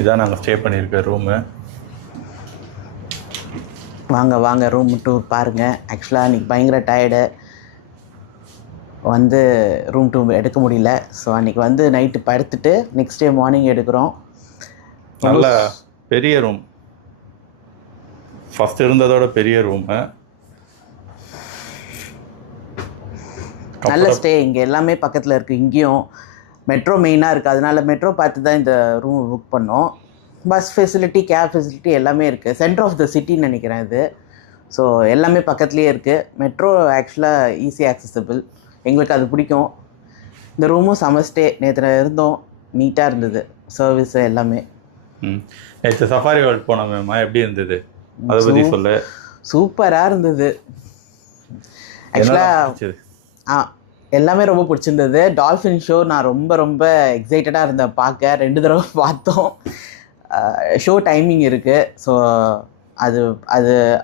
இதான் நாங்கள் ஸ்டே பண்ணியிருக்க ரூமு. வாங்க வாங்க ரூம் டூர் பாருங்கள். ஆக்சுவலாக அன்றைக்கி பயங்கர டயர்டு, வந்து ரூம் டூர் எடுக்க முடியல. ஸோ அன்றைக்கி வந்து நைட்டு படுத்துட்டு நெக்ஸ்ட் டே மார்னிங் எடுக்கிறோம். நல்ல பெரிய ரூம், ஃபஸ்ட் இருந்ததோட பெரிய ரூமு. நல்ல ஸ்டே. இங்கே எல்லாமே பக்கத்தில் இருக்குது. இங்கேயும் மெட்ரோ மெயினாக இருக்குது, அதனால மெட்ரோ பார்த்து தான் இந்த ரூம் புக் பண்ணோம். பஸ் ஃபெசிலிட்டி, கேப் ஃபெசிலிட்டி எல்லாமே இருக்குது. சென்டர் ஆஃப் த சிட்டின்னு நினைக்கிறேன் இது. ஸோ எல்லாமே பக்கத்துலேயே இருக்குது. மெட்ரோ ஆக்சுவலாக ஈஸி ஆக்சசபிள், எங்களுக்கு அது பிடிக்கும். இந்த ரூமும் செம ஸ்டே. நேற்று இருந்தோம், நீட்டாக இருந்தது, சர்வீஸு எல்லாமே. நேற்று சஃபாரி வேர்ல்ட் போனோம் மேம், எப்படி இருந்தது அதை பற்றி சொல்லு. சூப்பராக இருந்தது ஆக்சுவலாக. எல்லாமே ரொம்ப பிடிச்சிருந்தது. டால்ஃபின் ஷோ நான் ரொம்ப ரொம்ப எக்ஸைட்டடாக இருந்தேன் பார்க்க. 2 தடவை பார்த்தோம். ஷோ டைமிங் இருக்குது. ஸோ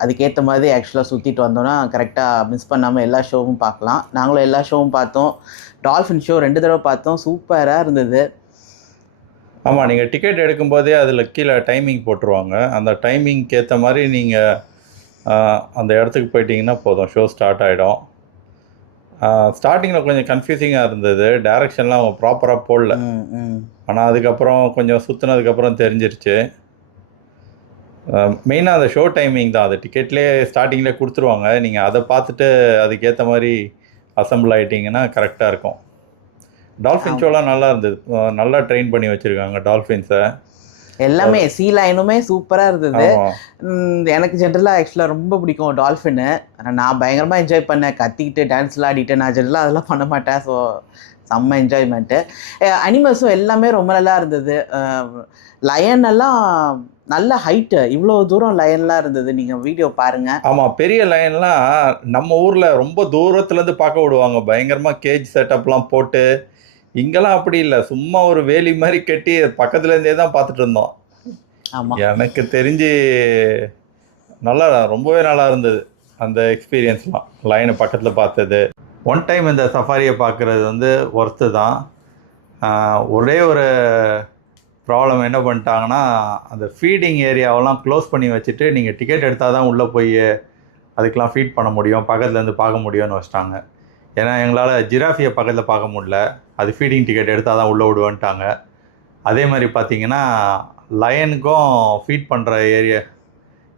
அதுக்கேற்ற மாதிரி ஆக்சுவலாக சுற்றிட்டு வந்தோன்னா கரெக்டாக மிஸ் பண்ணாமல் எல்லா ஷோவும் பார்க்கலாம். நாங்களும் எல்லா ஷோவும் பார்த்தோம். டால்ஃபின் ஷோ 2 தடவை பார்த்தோம். சூப்பராக இருந்தது. ஆமாம், நீங்கள் டிக்கெட் எடுக்கும்போதே அதில் கீழே டைமிங் போட்டுருவாங்க. அந்த டைமிங்க்கு ஏற்ற மாதிரி நீங்கள் அந்த இடத்துக்கு போயிட்டீங்கன்னா போதும், ஷோ ஸ்டார்ட் ஆகிடும். ஸ்டார்டிங்கில் கொஞ்சம் கன்ஃபியூசிங்காக இருந்தது, டைரக்ஷன்லாம் அவங்க ப்ராப்பராக போடல. ஆனால் அதுக்கப்புறம் கொஞ்சம் சுற்றுனதுக்கப்புறம் தெரிஞ்சிருச்சு. மெயினாக அந்த ஷோ டைமிங் தான், அது டிக்கெட்லேயே ஸ்டார்டிங்லேயே கொடுத்துருவாங்க. நீங்கள் அதை பார்த்துட்டு அதுக்கேற்ற மாதிரி அசம்பிள் ஆகிட்டிங்கன்னா கரெக்டாக இருக்கும். டால்ஃபின் ஷோலாம் நல்லா இருந்தது, நல்லா ட்ரெயின் பண்ணி வச்சுருக்காங்க டால்ஃபின்ஸை. எல்லாமே சீ லைனுமே சூப்பராக இருந்தது. எனக்கு ஜென்ரலாக ஆக்சுவலாக ரொம்ப பிடிக்கும் டால்ஃபின்னு. நான் பயங்கரமாக என்ஜாய் பண்ணேன், கத்திக்கிட்டு டான்ஸ்லாம் ஆடிட்டு. நான் ஜென்ரலாக அதெல்லாம் பண்ண மாட்டேன். ஸோ செம்ம என்ஜாய்மெண்ட்டு. அனிமல்ஸும் எல்லாமே ரொம்ப நல்லா இருந்தது. லயன் எல்லாம் நல்ல ஹைட்டு, இவ்வளோ தூரம் லயன்லாம் இருந்தது. நீங்கள் வீடியோ பாருங்கள். ஆமாம், பெரிய லயன்லாம் நம்ம ஊரில் ரொம்ப தூரத்துலேருந்து பார்க்க விடுவாங்க, பயங்கரமாக கேஜ் செட்டப்லாம் போட்டு. இங்கெல்லாம் அப்படி இல்லை, சும்மா ஒரு வேலி மாதிரி கட்டி பக்கத்துலேருந்தே தான் பார்த்துட்டு இருந்தோம். ஆமாம், எனக்கு தெரிஞ்சு நல்லா, ரொம்பவே நல்லா இருந்தது அந்த எக்ஸ்பீரியன்ஸ்லாம், லைனை பக்கத்தில் பார்த்தது. ஒன் டைம் இந்த சஃபாரியை பார்க்குறது வந்து ஒர்த்து தான். ஒரே ஒரு ப்ராப்ளம் என்ன பண்ணிட்டாங்கன்னா, அந்த ஃபீடிங் ஏரியாவெல்லாம் க்ளோஸ் பண்ணி வச்சுட்டு நீங்கள் டிக்கெட் எடுத்தால் தான் உள்ளே போய் அதுக்கெலாம் ஃபீட் பண்ண முடியும், பக்கத்துலேருந்து பார்க்க முடியும்னு வச்சிட்டாங்க. ஏன்னா எங்களால் ஜிராஃபியை பக்கத்தில் பார்க்க முடியல, அது ஃபீடிங் டிக்கெட் எடுத்தால் தான் உள்ளே விடுவேன்ட்டாங்க. அதே மாதிரி பார்த்தீங்கன்னா லயனுக்கும் ஃபீட் பண்ணுற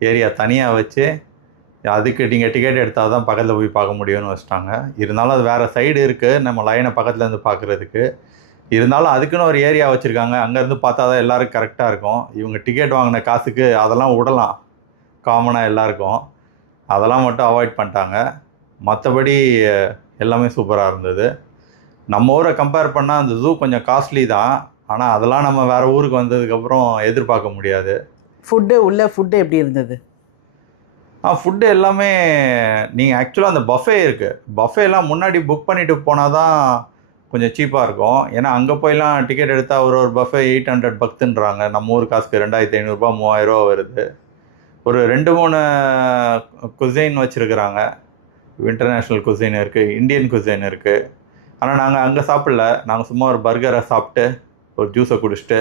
ஏரியா தனியாக வச்சு அதுக்கு நீங்கள் டிக்கெட் எடுத்தால் தான் பக்கத்தில் போய் பார்க்க முடியும்னு வச்சிட்டாங்க. இருந்தாலும் அது வேறு சைடு இருக்குது நம்ம லயனை பக்கத்துலேருந்து பார்க்குறதுக்கு. இருந்தாலும் அதுக்குன்னு ஒரு ஏரியா வச்சுருக்காங்க, அங்கேருந்து பார்த்தா தான் எல்லோரும் கரெக்டாக இருக்கும். இவங்க டிக்கெட் வாங்கின காசுக்கு அதெல்லாம் விடலாம் காமனாக எல்லாருக்கும், அதெல்லாம் மட்டும் அவாய்ட் பண்ணிட்டாங்க. மற்றபடி எல்லாமே சூப்பராக இருந்தது. நம்ம ஊரை கம்பேர் பண்ணால் அந்த ஜூ கொஞ்சம் காஸ்ட்லி தான், ஆனால் அதெல்லாம் நம்ம வேறு ஊருக்கு வந்ததுக்கப்புறம் எதிர்பார்க்க முடியாது. ஃபுட்டு எப்படி இருந்தது? ஃபுட்டு எல்லாமே நீங்கள் ஆக்சுவலாக அந்த பஃபே இருக்குது, பஃபேலாம் முன்னாடி புக் பண்ணிவிட்டு போனால் தான் கொஞ்சம் சீப்பாக இருக்கும். ஏன்னா அங்கே போயெலாம் டிக்கெட் எடுத்தால் ஒரு பஃபே 800 பக்துன்றாங்க. நம்ம ஊர் காசுக்கு 2500 3000 வருது. ஒரு 2-3 குசைன் வச்சுருக்குறாங்க. இன்டர்நேஷ்னல் குசைன் இருக்குது, இந்தியன் குசைன் இருக்குது. ஆனால் நாங்கள் அங்கே சாப்பிடல, நாங்கள் சும்மா ஒரு பர்கரை சாப்பிட்டு ஒரு ஜூஸை குடிச்சிட்டு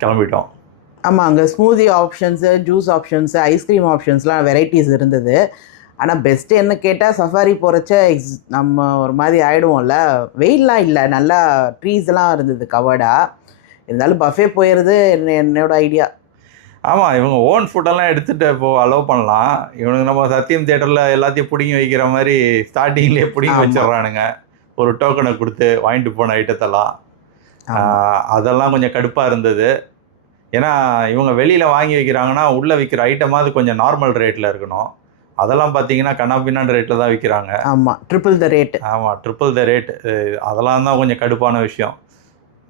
கிளம்பிட்டோம். ஆமாம், அங்கே smoothie options, juice options, ice cream ஆப்ஷன்ஸ்லாம் வெரைட்டிஸ் இருந்தது. ஆனால் பெஸ்ட்டு என்ன கேட்டால் சஃபாரி போகிறச்ச நம்ம ஒரு மாதிரி ஆகிடுவோம்ல, வெயிலெலாம் இல்லை, நல்லா ட்ரீஸ்லாம் இருந்தது கவர்டாக. இருந்தாலும் பஃபே போயிடுறது என்னோட ஐடியா. ஆமாம், இவங்க ஓன் ஃபுட்டெல்லாம் எடுத்துகிட்டு அலோவ் பண்ணலாம். இவனுக்கு நம்ம சத்தியம் தியேட்டரில் எல்லாத்தையும் பிடிங்கி வைக்கிற மாதிரி ஸ்டார்டிங்லேயே பிடிங்கி வச்சிட்றானுங்க, ஒரு டோக்கனை கொடுத்து வாங்கிட்டு போன ஐட்டத்தெல்லாம். அதெல்லாம் கொஞ்சம் கடுப்பாக இருந்தது. ஏன்னா இவங்க வெளியில் வாங்கி வைக்கிறாங்கன்னா உள்ளே விற்கிற ஐட்டமாவது கொஞ்சம் நார்மல் ரேட்டில் இருக்கணும். அதெல்லாம் பார்த்தீங்கன்னா கண்ணாபின்னான ரேட்டில் தான் விற்கிறாங்க. ஆமாம், ட்ரிபிள் த ரேட். ஆமாம், ட்ரிபிள் த ரேட். அதெல்லாம் தான் கொஞ்சம் கடுப்பான விஷயம்.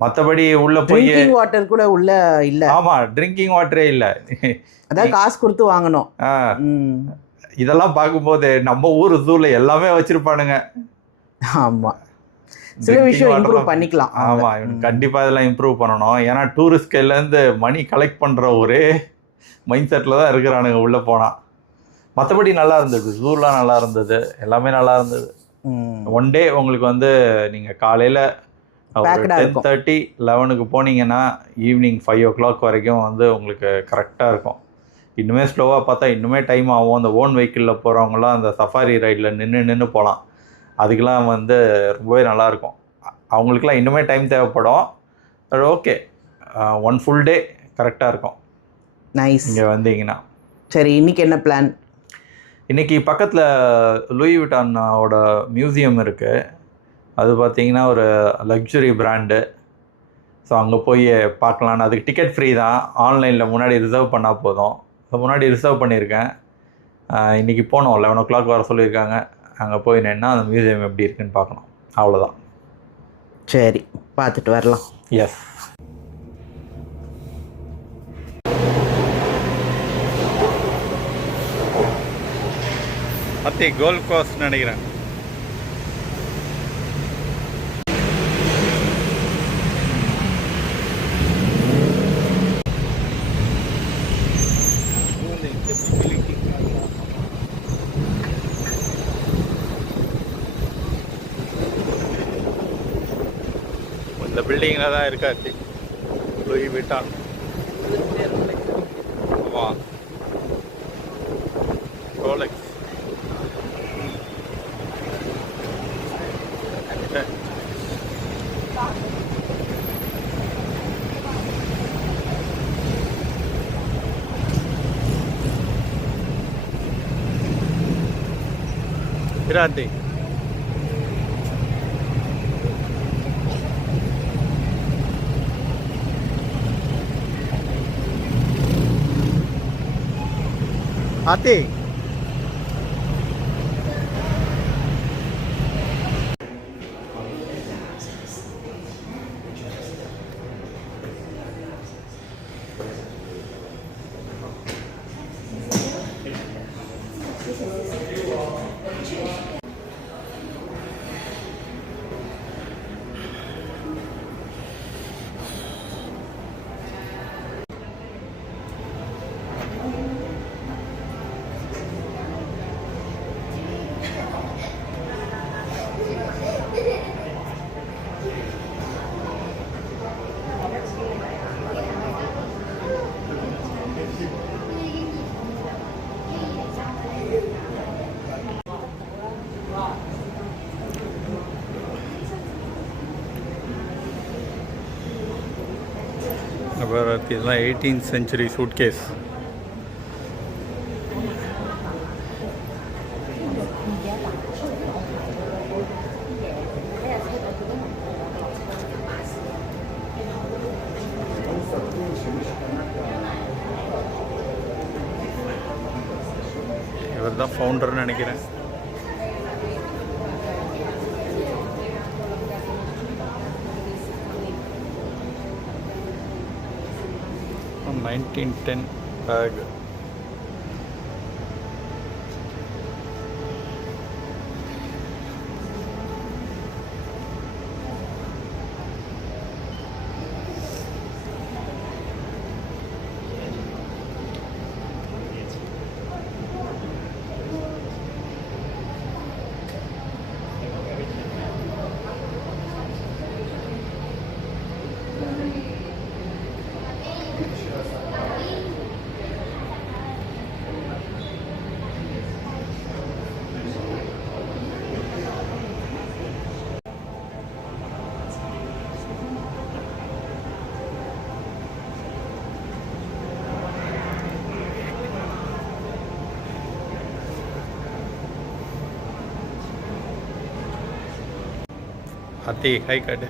மற்றபடி உள்ளே போய் வாட்டர் கூட உள்ள இல்லை. ஆமாம், ட்ரிங்கிங் வாட்டரே இல்லை, அதான் காசு கொடுத்து வாங்கணும். இதெல்லாம் பார்க்கும்போது நம்ம ஊர் ஜூவில் எல்லாமே வச்சுருப்பானுங்க. ஆமாம், சில விஷயம் இம்ப்ரூவ் பண்ணிக்கலாம். ஆமாம், கண்டிப்பாக இதெல்லாம் இம்ப்ரூவ் பண்ணணும். ஏன்னா டூரிஸ்ட் கையிலேருந்து மணி கலெக்ட் பண்ணுற ஒரே மைண்ட் செட்டில் தான் இருக்கிறானுங்க உள்ளே போனால். மற்றபடி நல்லா இருந்தது, ஜூலாம் நல்லா இருந்தது, எல்லாமே நல்லா இருந்தது. ஒன் டே உங்களுக்கு வந்து நீங்கள் காலையில் ஒரு பேக்கடாக இருக்கும். 10:30 11க்கு போனீங்கன்னா ஈவினிங் 5 o'clock வரைக்கும் வந்து உங்களுக்கு கரெக்டாக இருக்கும். இன்னுமே ஸ்லோவாக பார்த்தா இன்னுமே டைம் ஆகும். அந்த ஓன் வெஹிக்கிளில் போகிறவங்களாம் அந்த சஃபாரி ரைடில் நின்று போகலாம். அதுக்கெலாம் வந்து ரொம்பவே நல்லாயிருக்கும். அவங்களுக்குலாம் இன்னுமே டைம் தேவைப்படும். அது ஓகே, 1 ஃபுல் டே கரெக்டாக இருக்கும் நைஸ். இங்கே வந்தீங்கன்னா. சரி, இன்றைக்கி என்ன பிளான்? இன்றைக்கி பக்கத்தில் லூயி விட்டானோட மியூசியம் இருக்குது. அது பார்த்திங்கன்னா ஒரு லக்ஸுரி பிராண்டு. ஸோ அங்கே போய் பார்க்கலான்னு. அதுக்கு டிக்கெட் ஃப்ரீ தான். ஆன்லைனில் முன்னாடி ரிசர்வ் பண்ணால் போதும். முன்னாடி ரிசர்வ் பண்ணியிருக்கேன். இன்றைக்கி போனோம், 11 o'clock வர சொல்லியிருக்காங்க. அங்கே போய் நின்னா அந்த மியூசியம் எப்படி இருக்குன்னு பார்க்கணும். அவ்வளோதான். சரி, பார்த்துட்டு வரலாம். எஸ். அத்தி கோல்ட் கோஸ்ட் நினைக்கிறேன். இந்த பில்டிங்கில் தான் இருக்காச்சு லூயி விட்டான். ஆமாம், ரோலெக்ஸ். கிராந்தி ஆத்தி. அப்புறம் இதெல்லாம் 18th century சூட்கேஸ். இவர் தான் ஃபவுண்டர்னு நினைக்கிறேன். from 1910 bag. Hati, hai kada.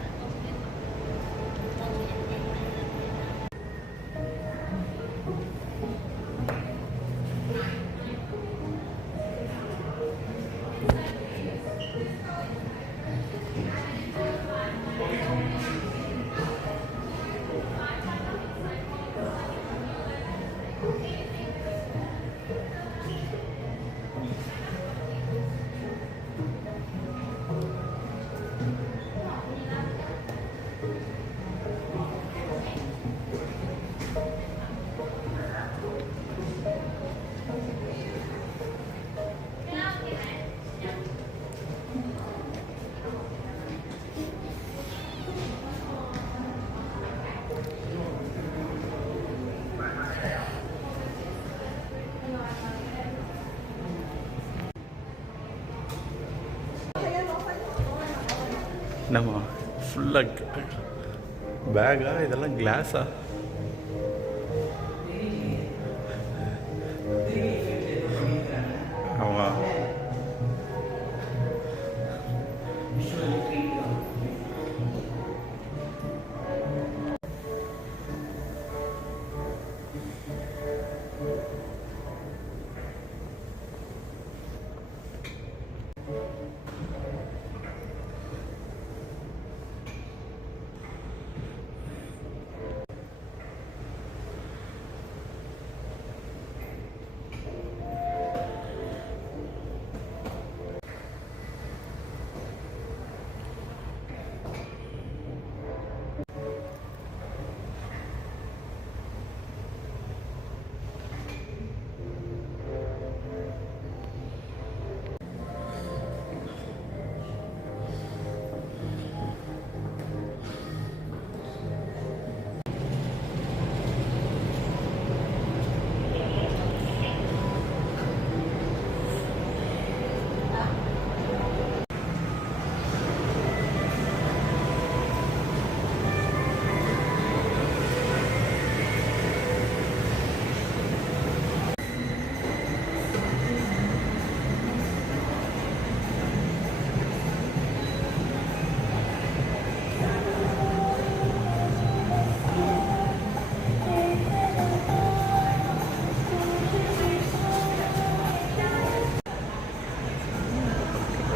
என்னம்மா ஃபுல்லாக பேகா இதெல்லாம் கிளாஸா? ஆமாம்.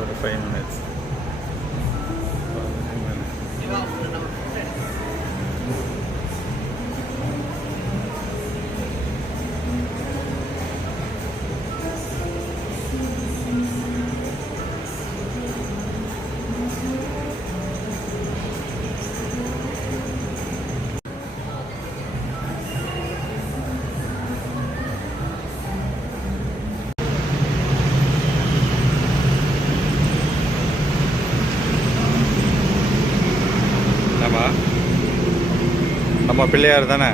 ஒரு 5 minutes. நம்ம பிள்ளையார் தானே?